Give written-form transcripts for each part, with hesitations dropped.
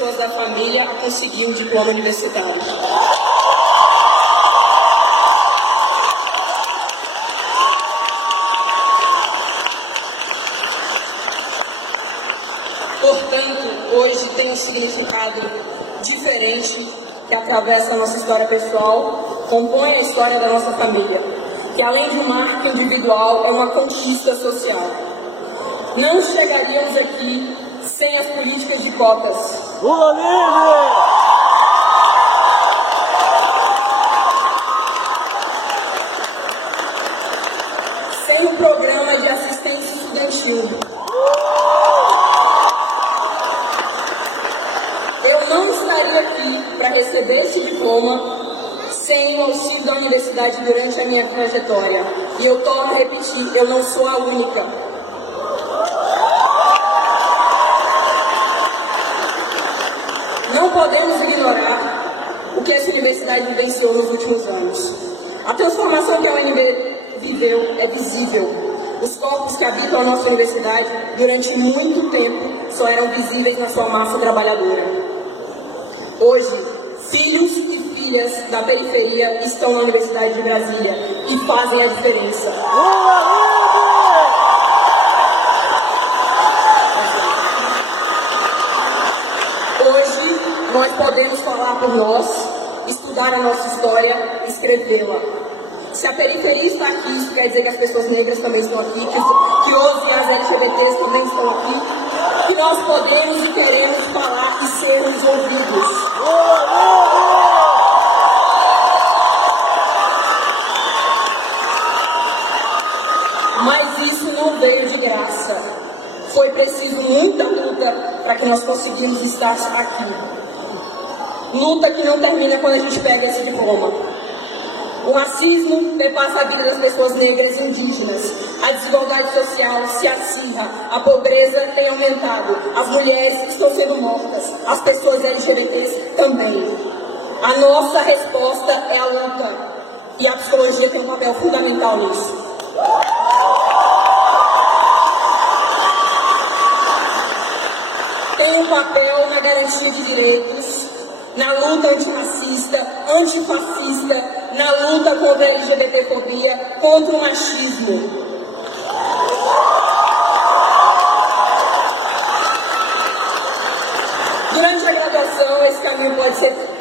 pessoas da família a conseguir um diploma universitário. Portanto, hoje tem um significado diferente que atravessa a nossa história pessoal, compõe a história da nossa família, que além de um marco individual, é uma conquista social. Não chegaríamos aqui sem as políticas de cotas. Lula livre! Sem o programa de assistência estudantil. Eu não estaria aqui para receber esse diploma sem o auxílio da universidade durante a minha trajetória. E eu torno a repetir, eu não sou a única. Não podemos ignorar o que essa universidade vivenciou nos últimos anos. A transformação que a UNB viveu é visível. Os corpos que habitam a nossa universidade, durante muito tempo, só eram visíveis na sua massa trabalhadora. Hoje, filhos e filhas da periferia estão na Universidade de Brasília e fazem a diferença. Hoje, nós podemos falar por nós, estudar a nossa história e escrevê-la. Se a periferia está aqui, isso quer dizer que as pessoas negras também estão aqui, que os e as LGBTs também estão aqui, que nós podemos e queremos falar e sermos ouvidos. Mas isso não veio de graça. Foi preciso muita luta para que nós conseguimos estar aqui. Luta que não termina quando a gente pega esse diploma. O racismo perpassa a vida das pessoas negras e indígenas. A desigualdade social se acirra. A pobreza tem aumentado. As mulheres estão sendo mortas. As pessoas LGBTs também. A nossa resposta é a luta. E a psicologia tem um papel fundamental nisso. Tem um papel na garantia de direitos, na luta antirracista, antifascista, na luta contra a LGBTfobia, contra o machismo. Durante a graduação, esse caminho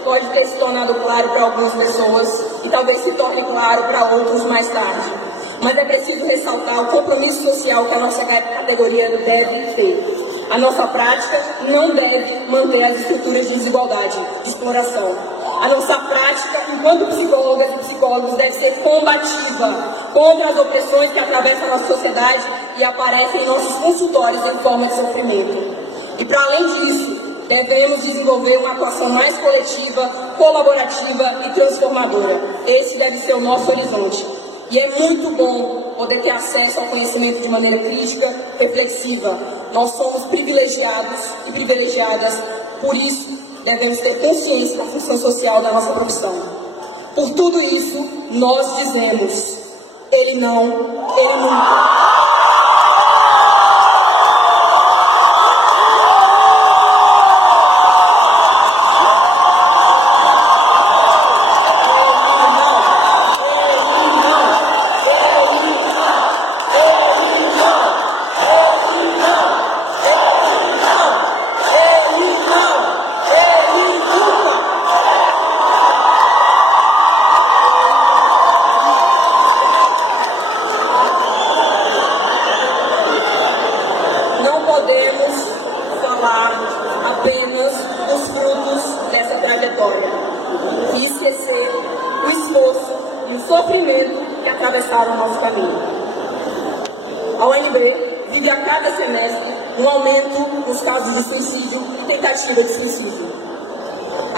pode ter se tornado claro para algumas pessoas e talvez se torne claro para outros mais tarde. Mas é preciso ressaltar o compromisso social que a nossa categoria deve ter. A nossa prática não deve manter as estruturas de desigualdade, de exploração. A nossa prática, enquanto psicólogas e psicólogos, deve ser combativa contra as opressões que atravessam a nossa sociedade e aparecem em nossos consultórios em forma de sofrimento. E para além disso, devemos desenvolver uma atuação mais coletiva, colaborativa e transformadora. Esse deve ser o nosso horizonte. E é muito bom poder ter acesso ao conhecimento de maneira crítica, reflexiva. Nós somos privilegiados e privilegiadas, por isso devemos ter consciência da função social da nossa profissão. Por tudo isso, nós dizemos, ele não, ele nunca. Apenas os frutos dessa trajetória e esquecer o esforço e o sofrimento que atravessaram o nosso caminho. A UNB vive a cada semestre um aumento nos casos de suicídio e tentativa de suicídio.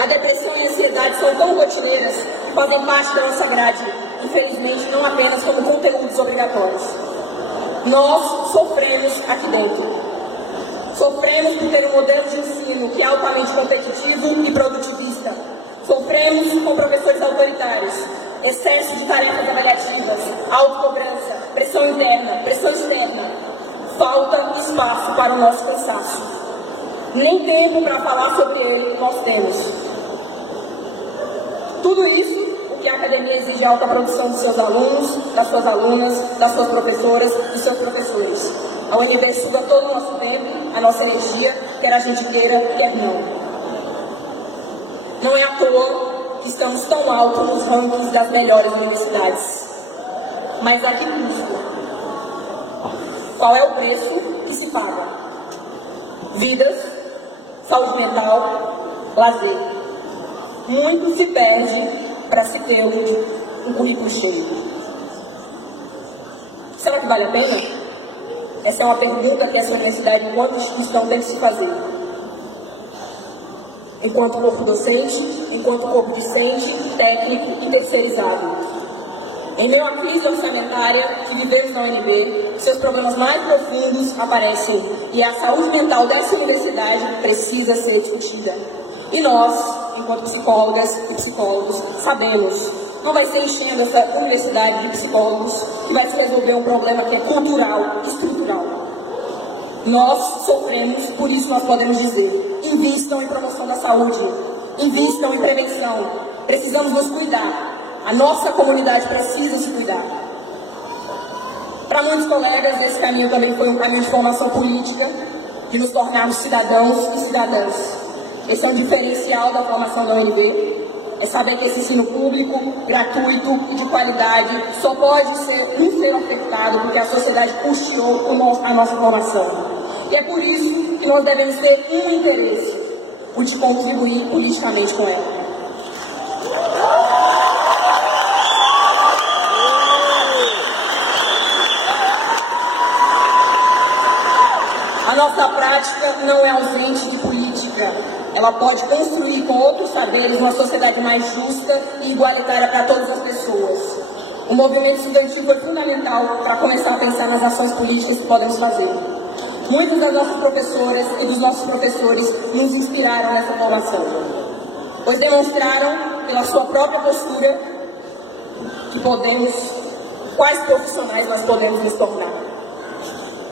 A depressão e a ansiedade são tão rotineiras que fazem parte da nossa grade, infelizmente não apenas como conteúdos obrigatórios. Nós sofremos aqui dentro. Sofremos por ter um modelo de ensino que é altamente competitivo e produtivista. Sofremos com professores autoritários, excesso de tarefas avaliativas, autocobrança, pressão interna, pressão externa. Falta espaço para o nosso cansaço. Nem tempo para falar sobre ele nós temos. Tudo isso porque a academia exige alta produção dos seus alunos, das suas alunas, das suas professoras e dos seus professores. A UNB suga todo o nosso tempo, a nossa energia, quer a gente queira, quer não. Não é à toa que estamos tão alto nos rankings das melhores universidades. Mas a que custo? Qual é o preço que se paga? Vidas, saúde mental, lazer. Muito se perde para se ter um currículo cheio. Será que vale a pena? Essa é uma pergunta que essa universidade, enquanto instituição, deve se fazer. Enquanto corpo docente, enquanto corpo discente, técnico e terceirizado. Em meio à crise orçamentária que vivemos na UNB, seus problemas mais profundos aparecem e a saúde mental dessa universidade precisa ser discutida. E nós, enquanto psicólogas e psicólogos, sabemos, não vai ser enchendo essa universidade de psicólogos que vai se resolver um problema que é cultural, estrutural. Nós sofremos, por isso nós podemos dizer, invistam em promoção da saúde, invistam em prevenção, precisamos nos cuidar. A nossa comunidade precisa se cuidar. Para muitos colegas, esse caminho também foi um caminho de formação política, de nos tornarmos cidadãos e cidadãs. Esse é um diferencial da formação da UNB, é saber que esse ensino público, gratuito e de qualidade só pode ser ofertado porque a sociedade custeou a nossa formação. E é por isso que nós devemos ter um interesse, o de contribuir politicamente com ela. A nossa prática não é ausente de política. Ela pode construir com outros saberes uma sociedade mais justa e igualitária para todas as pessoas. O movimento estudantil foi fundamental para começar a pensar nas ações políticas que podemos fazer. Muitas das nossas professoras e dos nossos professores nos inspiraram nessa formação, pois demonstraram pela sua própria postura que quais profissionais nós podemos nos tornar.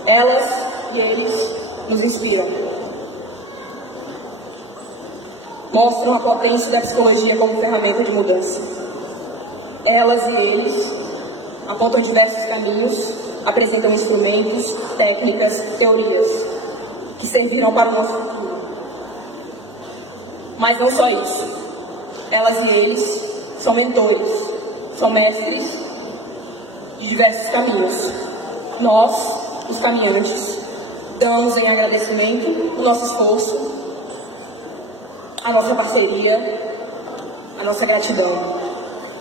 Elas e eles nos inspiram. Mostram a potência da psicologia como ferramenta de mudança. Elas e eles apontam diversos caminhos, apresentam instrumentos, técnicas, teorias que servirão para o nosso futuro. Mas não só isso. Elas e eles são mentores, são mestres de diversos caminhos. Nós, os caminhantes, damos em agradecimento o nosso esforço, a nossa parceria, a nossa gratidão.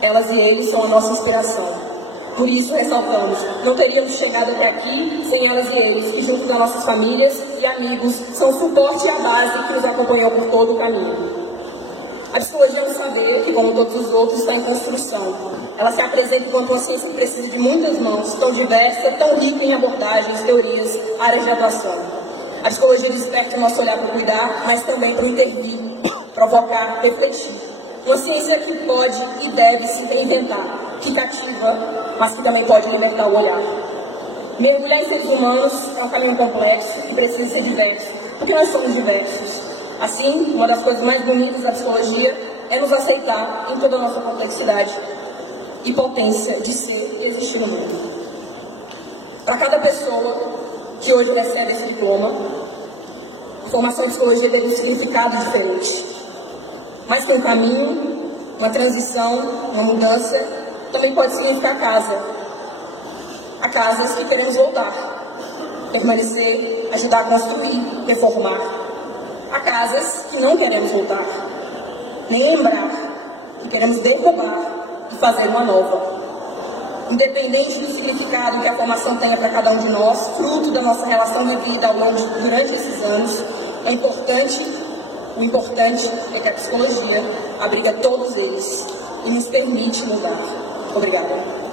Elas e eles são a nossa inspiração. Por isso ressaltamos, não teríamos chegado até aqui sem elas e eles, que junto das nossas famílias e amigos são o suporte e a base que nos acompanhou por todo o caminho. A psicologia é um saber que, como todos os outros, está em construção. Ela se apresenta enquanto uma ciência que precisa de muitas mãos, tão diversa, tão rica em abordagens, teorias, áreas de atuação. A psicologia desperta o nosso olhar para cuidar, mas também para intervir, provocar, refletir. Uma ciência que pode e deve se reinventar, que cativa, mas que também pode libertar o olhar. Mergulhar em seres humanos é um caminho complexo e precisa ser diverso, porque nós somos diversos. Assim, uma das coisas mais bonitas da psicologia é nos aceitar em toda a nossa complexidade e potência de ser e existir no mundo. Para cada pessoa que hoje recebe esse diploma, a formação em psicologia tem um significado diferente. Mas com um caminho, uma transição, uma mudança, também pode significar casa. Há casas que queremos voltar, permanecer, ajudar a construir, reformar. Há casas que não queremos voltar, nem lembrar, que queremos derrubar e fazer uma nova. Independente do significado que a formação tenha para cada um de nós, fruto da nossa relação vivida durante esses anos, o importante é que a psicologia abriga todos eles e nos permite mudar. Obrigada.